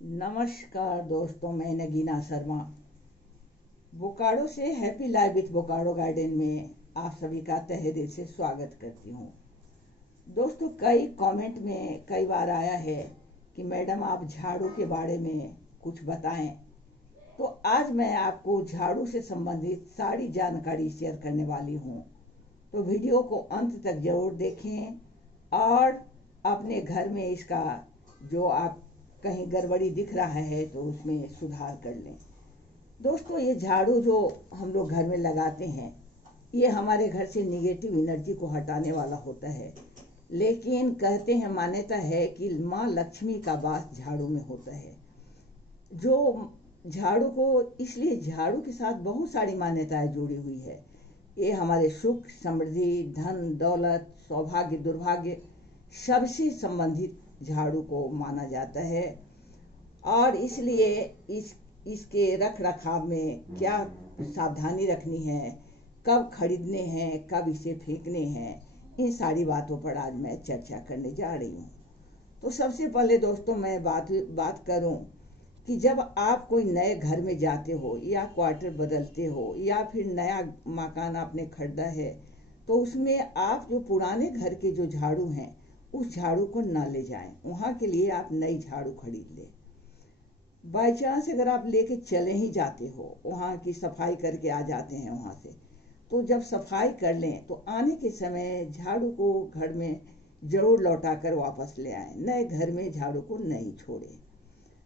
नमस्कार दोस्तों, मैं नगीना शर्मा बोकारो से happy life with Bokaro garden में आप सभी का तहे दिल से स्वागत करती हूँ। दोस्तों, कई कमेंट में कई बार आया है कि मैडम आप झाड़ू के बारे में कुछ बताएं। तो आज मैं आपको झाड़ू से संबंधित सारी जानकारी शेयर करने वाली हूँ। तो वीडियो को अंत तक जरूर देखें और अपने घर में इसका जो आप कहीं गड़बड़ी दिख रहा है तो उसमें सुधार कर लें। दोस्तों, ये झाड़ू जो हम लोग घर में लगाते हैं ये हमारे घर से निगेटिव एनर्जी को हटाने वाला होता है। लेकिन कहते हैं, मान्यता है कि माँ लक्ष्मी का वास झाड़ू में होता है। जो झाड़ू को, इसलिए झाड़ू के साथ बहुत सारी मान्यताएं जुड़ी हुई है। ये हमारे सुख, समृद्धि, धन, दौलत, सौभाग्य, दुर्भाग्य सबसे संबंधित झाड़ू को माना जाता है। और इसलिए इसके रख रखाव में क्या सावधानी रखनी है, कब खरीदने हैं, कब इसे फेंकने हैं, इन सारी बातों पर आज मैं चर्चा करने जा रही हूँ। तो सबसे पहले दोस्तों मैं बात करूँ कि जब आप कोई नए घर में जाते हो या क्वार्टर बदलते हो या फिर नया मकान आपने खरीदा है, तो उसमें आप जो पुराने घर के जो झाड़ू हैं उस झाड़ू को न ले जाएं। वहाँ के लिए आप नई झाड़ू खरीद लें। बाई चांस अगर आप लेके चले ही जाते हो, वहाँ की सफाई करके आ जाते हैं वहाँ से, तो जब सफाई कर लें तो आने के समय झाड़ू को घर में जरूर लौटा कर वापस ले आएं। नए घर में झाड़ू को नहीं छोड़ें।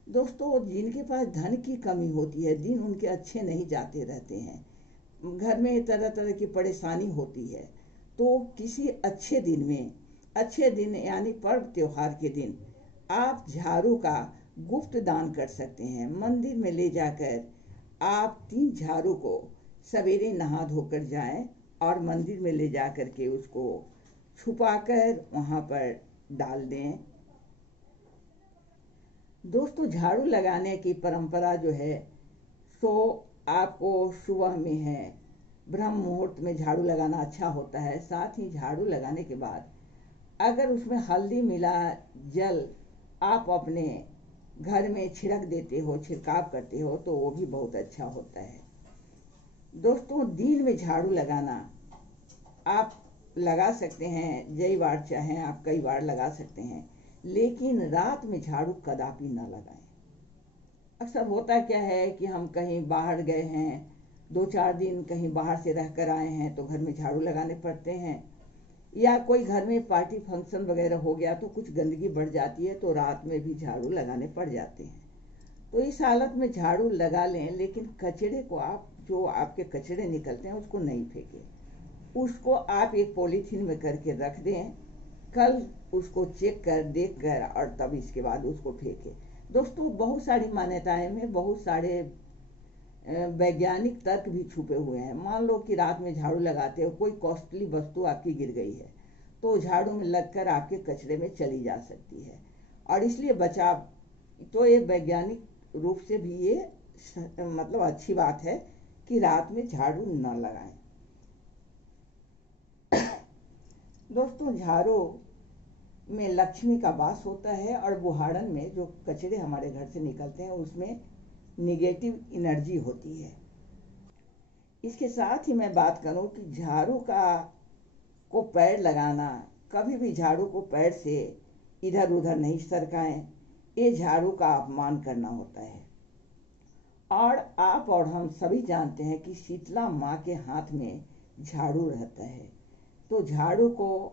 दोस्तों, जिनके पास धन की कमी होती है, दिन उनके अच्छे नहीं जाते रहते हैं, घर में तरह तरह की परेशानी होती है, तो किसी अच्छे दिन यानी पर्व त्योहार के दिन आप झाड़ू का गुप्त दान कर सकते हैं। मंदिर में ले जाकर आप 3 झाड़ू को सवेरे नहा धोकर जाएं और मंदिर में ले जाकर के उसको छुपाकर वहां पर डाल दें। दोस्तों, झाड़ू लगाने की परंपरा जो है सो आपको सुबह में है, ब्रह्म मुहूर्त में झाड़ू लगाना अच्छा होता है। साथ ही झाड़ू लगाने के बाद अगर उसमें हल्दी मिला जल आप अपने घर में छिड़क देते हो, छिड़काव करते हो, तो वो भी बहुत अच्छा होता है। दोस्तों, दिन में झाड़ू लगाना आप लगा सकते हैं, कई बार चाहें आप कई बार लगा सकते हैं, लेकिन रात में झाड़ू कदापि न लगाएं। अक्सर होता क्या है कि हम कहीं बाहर गए हैं, 2-4 दिन कहीं बाहर से रह कर आए हैं तो घर में झाड़ू लगाने पड़ते हैं, या कोई घर में पार्टी फंक्शन वगैरह हो गया तो कुछ गंदगी बढ़ जाती है तो रात में भी झाड़ू लगाने पड़ जाते हैं। तो इस हालत में झाड़ू लगा लें, लेकिन कचरे को आप, जो आपके कचरे निकलते हैं उसको नहीं फेंकें। उसको आप एक पॉलीथीन में करके रख दें, कल उसको चेक कर देख कर और तब इसके बाद उसको फेंकें। दोस्तों, बहुत सारी मान्यताएं में बहुत सारे वैज्ञानिक तर्क भी छुपे हुए हैं। मान लो कि रात में झाड़ू लगाते हो, कोई कॉस्टली वस्तु आपकी गिर गई है तो झाड़ू में लगकर आपके कचरे में चली जा सकती है, और इसलिए बचाव, तो ये वैज्ञानिक रूप से भी ये मतलब अच्छी बात है कि रात में झाड़ू न लगाएं। दोस्तों, झाड़ू में लक्ष्मी का वास होता है और बुहाड़न में जो कचरे हमारे घर से निकलते हैं उसमें निगेटिव एनर्जी होती है। इसके साथ ही मैं बात करूं कि झाड़ू को पैर लगाना, कभी भी झाड़ू को पैर से इधर उधर नहीं सरकाएं, ये झाड़ू का अपमान करना होता है। और आप और हम सभी जानते हैं कि शीतला माँ के हाथ में झाड़ू रहता है, तो झाड़ू को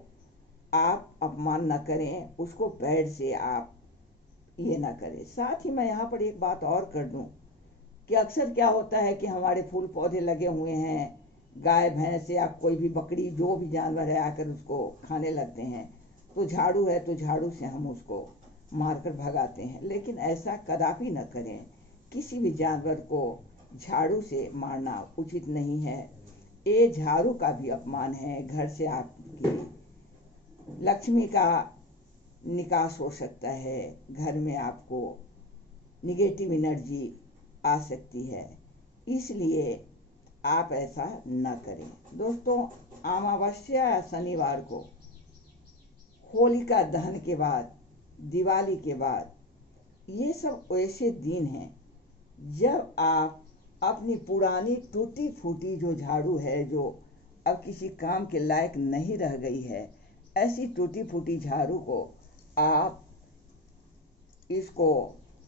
आप अपमान न करें, उसको पैर से आप ये ना करें। साथ ही मैं यहाँ पर एक बात और कर दूं कि अक्सर क्या होता है कि हमारे फूल पौधे लगे हुए हैं, गाय भैंस या कोई भी बकरी जो भी जानवर है आकर उसको खाने लगते हैं, तो झाड़ू है तो झाड़ू से हम उसको मारकर भगाते हैं। लेकिन ऐसा कदापि न करें, किसी भी जानवर को झाड़ू से मारना उचित नहीं है। ये झाड़ू का भी अपमान है। घर से आपकी लक्ष्मी का निकास हो सकता है, घर में आपको निगेटिव एनर्जी आ सकती है, इसलिए आप ऐसा न करें। दोस्तों, अमावस्या या शनिवार को, होलिका दहन के बाद, दिवाली के बाद ये सब ऐसे दिन हैं जब आप अपनी पुरानी टूटी फूटी जो झाड़ू है, जो अब किसी काम के लायक नहीं रह गई है, ऐसी टूटी फूटी झाड़ू को आप इसको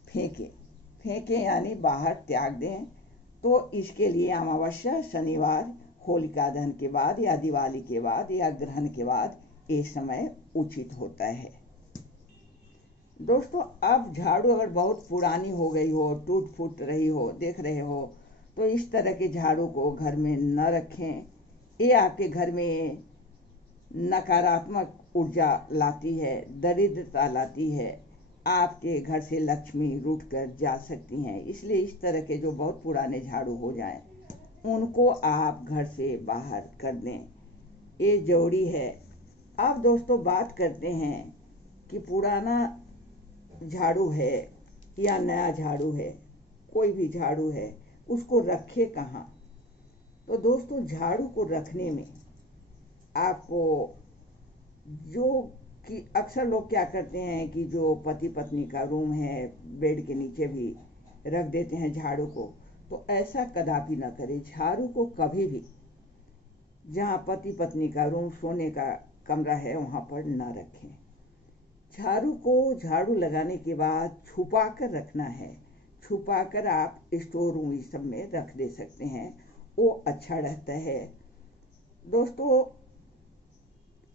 फेंकें। फेंकें यानी बाहर त्याग दें। तो इसके लिए अमावस्या, शनिवार, होलिका दहन के बाद या दिवाली के बाद या ग्रहण के बाद ये समय उचित होता है। दोस्तों, अब झाड़ू अगर बहुत पुरानी हो गई हो, टूट फूट रही हो, देख रहे हो, तो इस तरह के झाड़ू को घर में न रखें। ये आपके घर में नकारात्मक ऊर्जा लाती है, दरिद्रता लाती है, आपके घर से लक्ष्मी रूठ कर जा सकती हैं। इसलिए इस तरह के जो बहुत पुराने झाड़ू हो जाएं, उनको आप घर से बाहर कर दें, ये जरूरी है। अब दोस्तों बात करते हैं कि पुराना झाड़ू है या नया झाड़ू है, कोई भी झाड़ू है, उसको रखे कहाँ। तो दोस्तों, झाड़ू को रखने में आपको जो कि अक्सर लोग क्या करते हैं कि जो पति पत्नी का रूम है, बेड के नीचे भी रख देते हैं झाड़ू को। तो ऐसा कदापि न करें। झाड़ू को कभी भी जहाँ पति पत्नी का रूम, सोने का कमरा है, वहाँ पर न रखें। झाड़ू को झाड़ू लगाने के बाद छुपा कर रखना है। छुपा कर आप स्टोर रूम इस सब में रख दे सकते हैं, वो अच्छा रहता है। दोस्तों,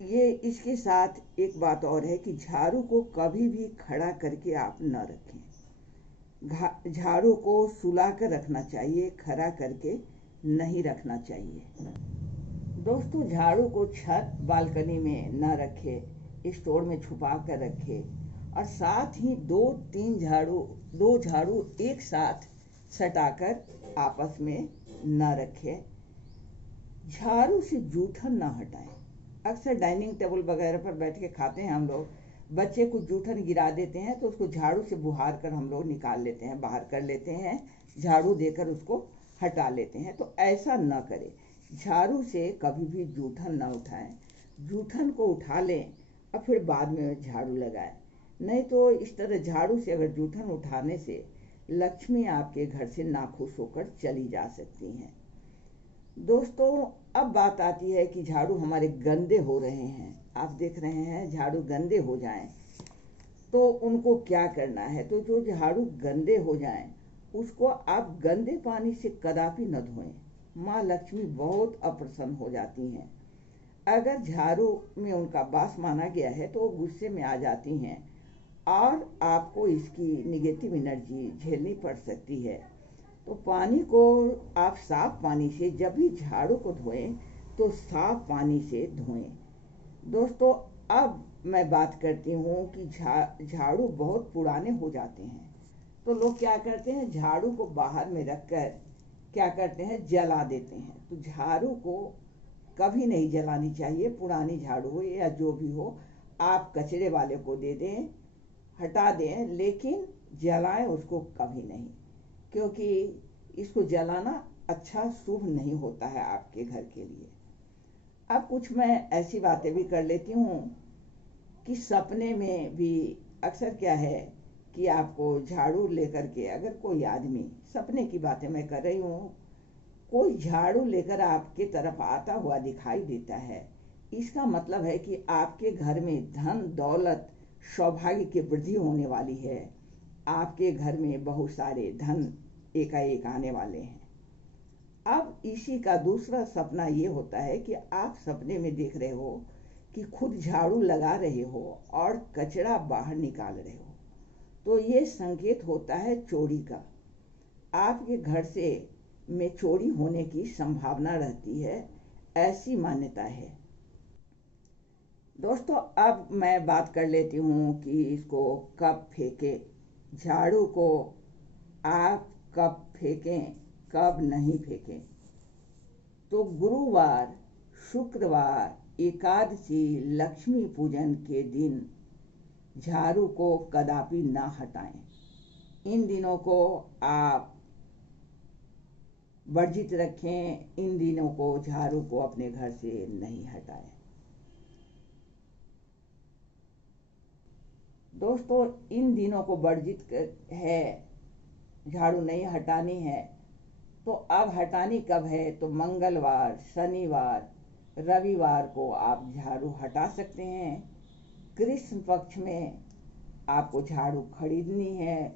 ये इसके साथ एक बात और है कि झाड़ू को कभी भी खड़ा करके आप न रखें। झाड़ू को सुला कर रखना चाहिए, खड़ा करके नहीं रखना चाहिए। दोस्तों, झाड़ू को छत, बालकनी में न रखें, स्टोर में छुपा कर रखें। और साथ ही दो झाड़ू एक साथ सटाकर आपस में न रखें। झाड़ू से जूठन न हटाएं। अक्सर डाइनिंग टेबल वगैरह पर बैठ के खाते हैं हम लोग, बच्चे कुछ जूठन गिरा देते हैं तो उसको झाड़ू से बुहार कर हम लोग निकाल लेते हैं, बाहर कर लेते हैं, झाड़ू देकर उसको हटा लेते हैं। तो ऐसा न करें। झाड़ू से कभी भी जूठन न उठाएं। जूठन को उठा लें और फिर बाद में झाड़ू लगाएं। नहीं तो इस तरह झाड़ू से अगर जूठन उठाने से लक्ष्मी आपके घर से नाखुश होकर चली जा सकती हैं। दोस्तों, अब बात आती है कि झाड़ू हमारे गंदे हो रहे हैं। आप देख रहे हैं झाड़ू गंदे हो जाएं तो उनको क्या करना है। तो जो झाड़ू गंदे हो जाएं उसको आप गंदे पानी से कदापि न धोएं। माँ लक्ष्मी बहुत अप्रसन्न हो जाती हैं। अगर झाड़ू में उनका वास माना गया है तो वो गुस्से में आ जाती हैं और आपको इसकी निगेटिव एनर्जी झेलनी पड़ सकती है। तो पानी को आप साफ पानी से, जब भी झाड़ू को धोएं तो साफ पानी से धोएं। दोस्तों, अब मैं बात करती हूँ कि झाड़ू बहुत पुराने हो जाते हैं तो लोग क्या करते हैं, झाड़ू को बाहर में रखकर क्या करते हैं, जला देते हैं। तो झाड़ू को कभी नहीं जलानी चाहिए। पुरानी झाड़ू हो या जो भी हो, आप कचरे वाले को दे दें, हटा दें, लेकिन जलाएं उसको कभी नहीं, क्योंकि इसको जलाना अच्छा शुभ नहीं होता है आपके घर के लिए। अब कुछ मैं ऐसी बातें भी कर लेती हूँ कि सपने में भी अक्सर क्या है कि आपको झाड़ू लेकर के, अगर कोई आदमी, सपने की बातें मैं कर रही हूँ, कोई झाड़ू लेकर आपके तरफ आता हुआ दिखाई देता है, इसका मतलब है कि आपके घर में धन दौलत सौभाग्य की वृद्धि होने वाली है। आपके घर में बहुत सारे धन एकाएक आने वाले हैं। अब इसी का दूसरा सपना ये होता है कि आप सपने में देख रहे हो कि खुद झाड़ू लगा रहे हो और कचरा बाहर निकाल रहे हो। तो ये संकेत होता है चोरी का। आपके घर से में चोरी होने की संभावना रहती है, ऐसी मान्यता है। दोस्तों, अब मैं बात कर लेती हूँ कि इसको कब फेंके। झाड़ू को आप कब फेंकें, कब नहीं फेंकें। तो गुरुवार, शुक्रवार, एकादशी, लक्ष्मी पूजन के दिन झाड़ू को कदापि ना हटाएं। इन दिनों को आप वर्जित रखें। इन दिनों को झाड़ू को अपने घर से नहीं हटाएं। दोस्तों इन दिनों को वर्जित है, झाड़ू नहीं हटानी है। तो अब हटानी कब है? तो मंगलवार, शनिवार, रविवार को आप झाड़ू हटा सकते हैं। कृष्ण पक्ष में आपको झाड़ू खरीदनी है,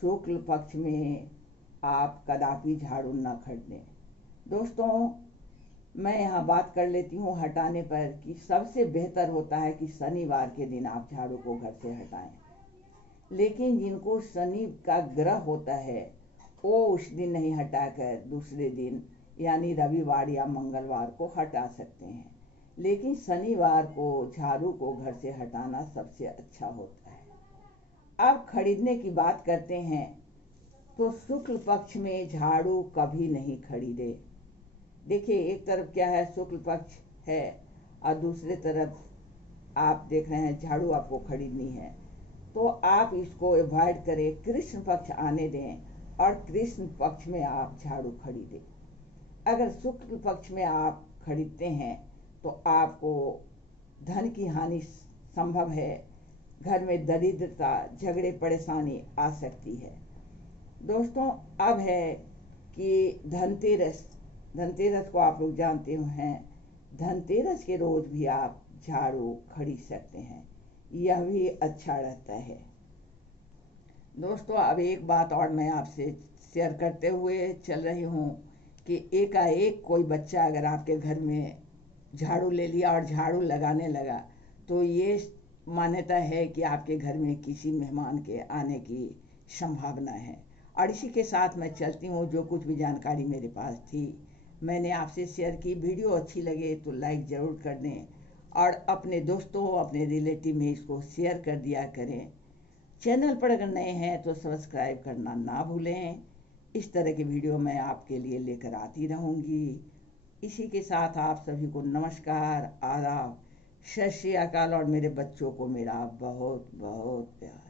शुक्ल पक्ष में आप कदापि झाड़ू न खरीदें। दोस्तों मैं यहाँ बात कर लेती हूँ हटाने पर कि सबसे बेहतर होता है कि शनिवार के दिन आप झाड़ू को घर से हटाएं। लेकिन जिनको शनि का ग्रह होता है वो उस दिन नहीं हटाकर दूसरे दिन यानी रविवार या मंगलवार को हटा सकते हैं। लेकिन शनिवार को झाड़ू को घर से हटाना सबसे अच्छा होता है। अब खरीदने की बात करते हैं तो शुक्ल पक्ष में झाड़ू कभी नहीं खरीदे। देखिए एक तरफ क्या है, शुक्ल पक्ष है और दूसरे तरफ आप देख रहे हैं झाड़ू आपको खरीदनी है, तो आप इसको अवॉइड करें, कृष्ण पक्ष आने दें और कृष्ण पक्ष में आप झाड़ू खरीदें। अगर शुक्ल पक्ष में आप खरीदते हैं तो आपको धन की हानि संभव है, घर में दरिद्रता, झगड़े, परेशानी आ सकती है। दोस्तों अब है कि धनतेरस को आप लोग जानते हैं, धनतेरस के रोज भी आप झाड़ू खरीद सकते हैं, यह भी अच्छा रहता है। दोस्तों अब एक बात और मैं आपसे शेयर करते हुए चल रही हूँ कि एकाएक कोई बच्चा अगर आपके घर में झाड़ू ले लिया और झाड़ू लगाने लगा तो ये मान्यता है कि आपके घर में किसी मेहमान के आने की संभावना है। और इसी के साथ मैं चलती हूँ, जो कुछ भी जानकारी मेरे पास थी मैंने आपसे शेयर की। वीडियो अच्छी लगे तो लाइक ज़रूर कर दें और अपने दोस्तों, अपने रिलेटिव में इसको शेयर कर दिया करें। चैनल पर अगर नए हैं तो सब्सक्राइब करना ना भूलें। इस तरह की वीडियो मैं आपके लिए लेकर आती रहूँगी। इसी के साथ आप सभी को नमस्कार, आदाब, सत श्री अकाल और मेरे बच्चों को मेरा बहुत बहुत प्यार।